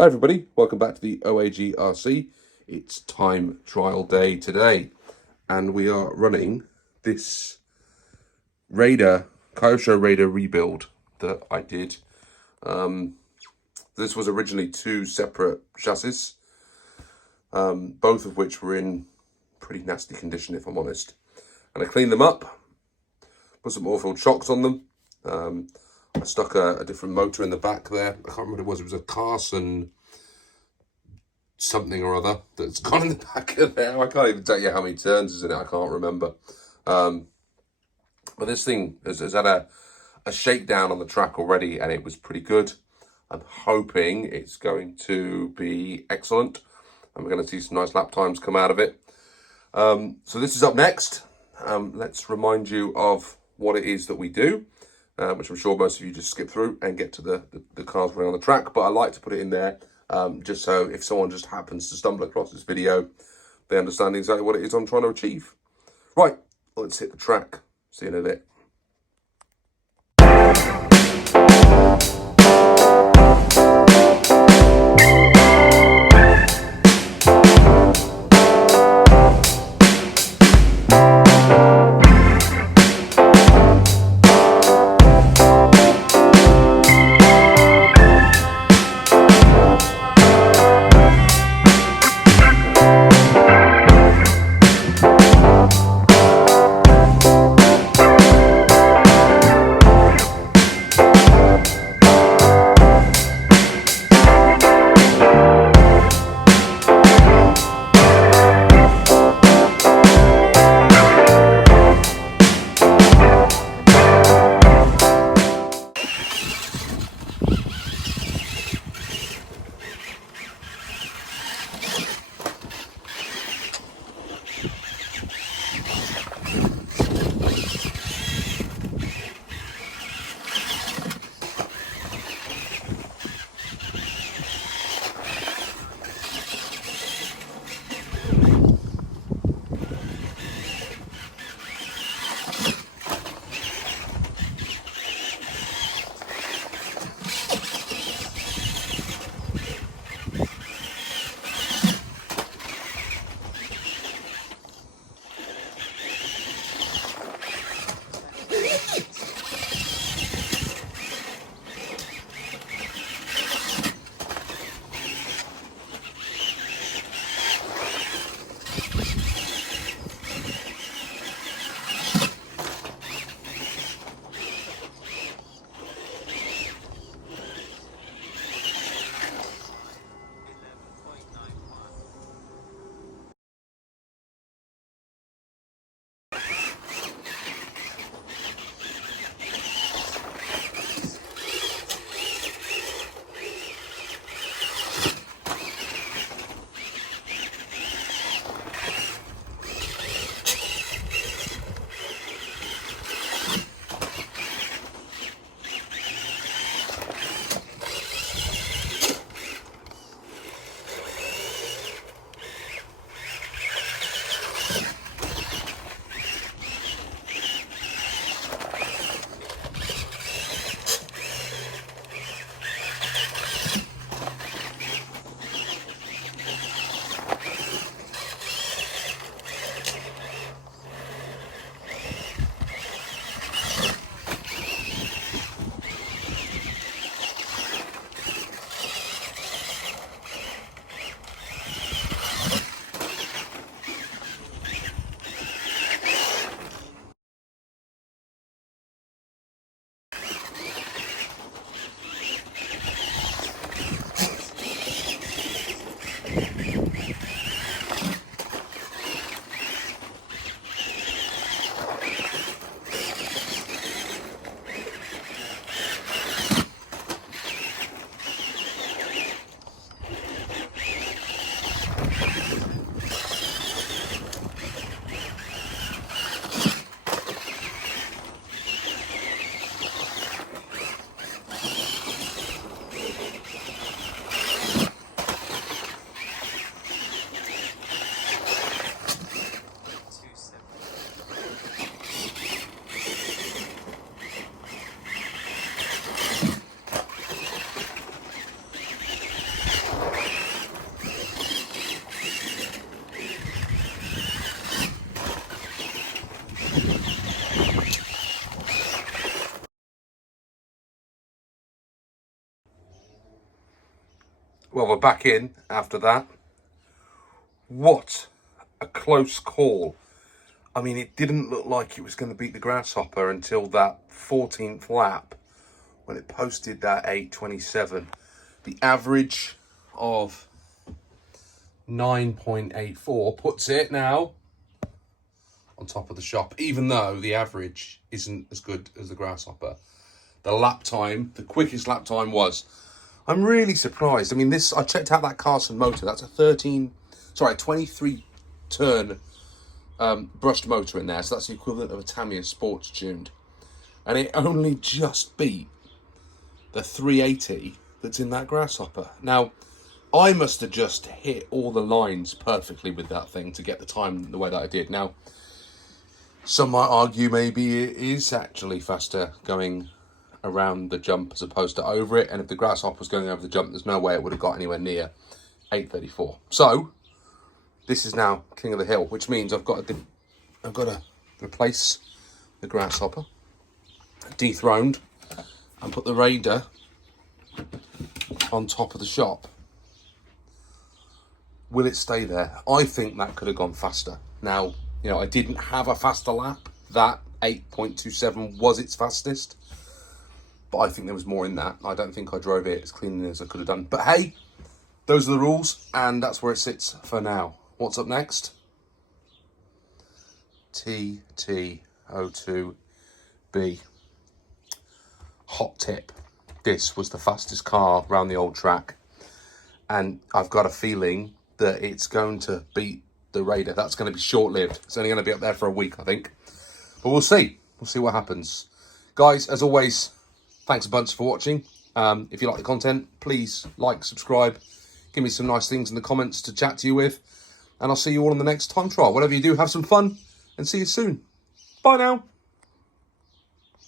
Hi everybody, welcome back to the OAG RC. It's time trial day today and we are running this Kyosho Raider rebuild that I did. This was originally two separate chassis, both of which were in pretty nasty condition if I'm honest. And I cleaned them up, put some oil-filled shocks on them. I stuck a different motor in the back there. I can't remember what it was. It was a Carson something or other that's gone in the back of there. I can't even tell you how many turns is in it. I can't remember. But this thing has had a shakedown on the track already, and it was pretty good. I'm hoping it's going to be excellent, and we're going to see some nice lap times come out of it. So this is up next. Let's remind you of what it is that we do, which I'm sure most of you just skip through and get to the cars running on the track. But I like to put it in there just so if someone just happens to stumble across this video, they understand exactly what it is I'm trying to achieve. Right, let's hit the track. See you in a bit. Well, we're back in after that. What a close call. I mean, it didn't look like it was going to beat the Grasshopper until that 14th lap when it posted that 8:27. The average of 9.84 puts it now on top of the shop, even though the average isn't as good as the Grasshopper. The lap time, the quickest lap time was. I'm really surprised. I mean, I checked out that Carson motor. That's a 23 turn brushed motor in there. So that's the equivalent of a Tamiya Sports tuned. And it only just beat the 380 that's in that Grasshopper. Now, I must have just hit all the lines perfectly with that thing to get the time the way that I did. Now, some might argue maybe it is actually faster going around the jump as opposed to over it, and if the Grasshopper was going over the jump, there's no way it would have got anywhere near 8:34. So this is now King of the Hill, which means I've got to replace the Grasshopper, dethroned, and put the Raider on top of the shop. Will it stay there? I think that could have gone faster. Now, you know, I didn't have a faster lap. That 8.27 was its fastest. But I think there was more in that. I don't think I drove it as cleanly as I could have done. But hey, those are the rules, and that's where it sits for now. What's up next? TT02B. Hot tip. This was the fastest car around the old track. And I've got a feeling that it's going to beat the Raider. That's going to be short-lived. It's only going to be up there for a week, I think. But we'll see. We'll see what happens. Guys, as always, thanks a bunch for watching. If you like the content, please like, subscribe. Give me some nice things in the comments to chat to you with. And I'll see you all on the next time trial. Whatever you do, have some fun and see you soon. Bye now.